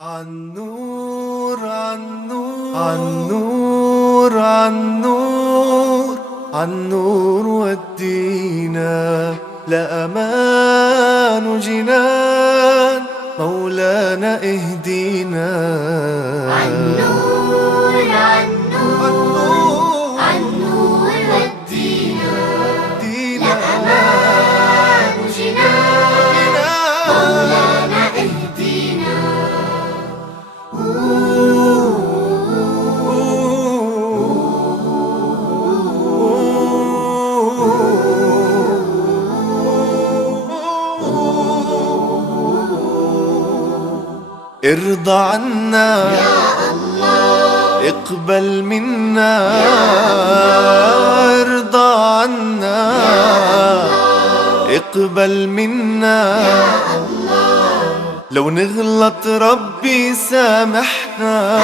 عالنور عالنور عالنور عالنور عالنور ودينا لأمان وجنان مولانا اهدينا عالنور عالنور عالنور ودينا لأمان وجنان مولانا اهدينا ارضى عنا يا الله اقبل منا ارضى عنا اقبل منا لو نغلط ربي سامحنا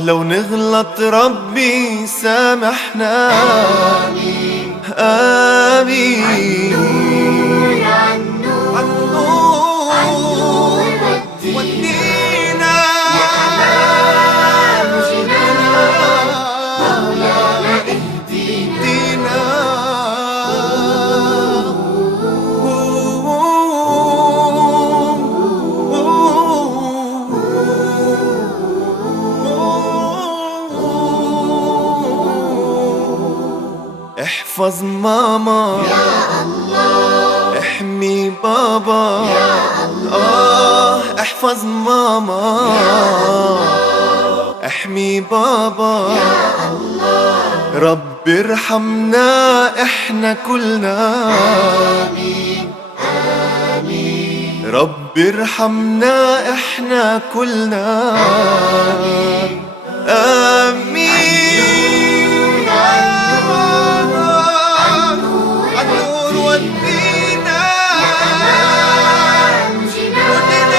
لو نغلط ربي سامحنا آمين عالنور ودينا لأمان وجنان مولانا اهدينا احفظ ماما يا الله احمي بابا يا الله احفظ ماما احمي بابا يا الله رب ارحمنا احنا كلنا آمين آمين رب ارحمنا احنا كلنا آمين عالنور ودينا لأمان وجنان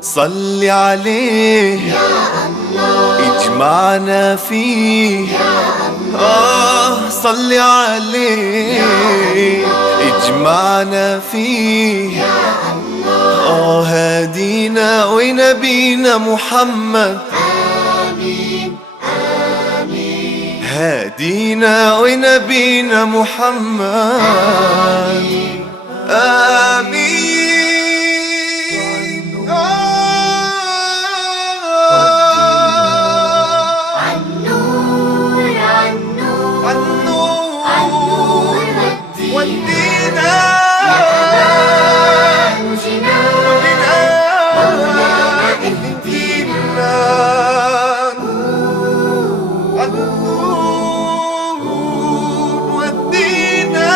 صلي عليه يا الله اجمعنا فيه يا الله صلي عليه اجمعنا فيه يا الله هادينا ونبينا محمد آمين آمين هادينا ونبينا محمد آمين عالنور عالنور عالنور عالنور ودينا لأمان وجنان مولانا اهدينا ودينا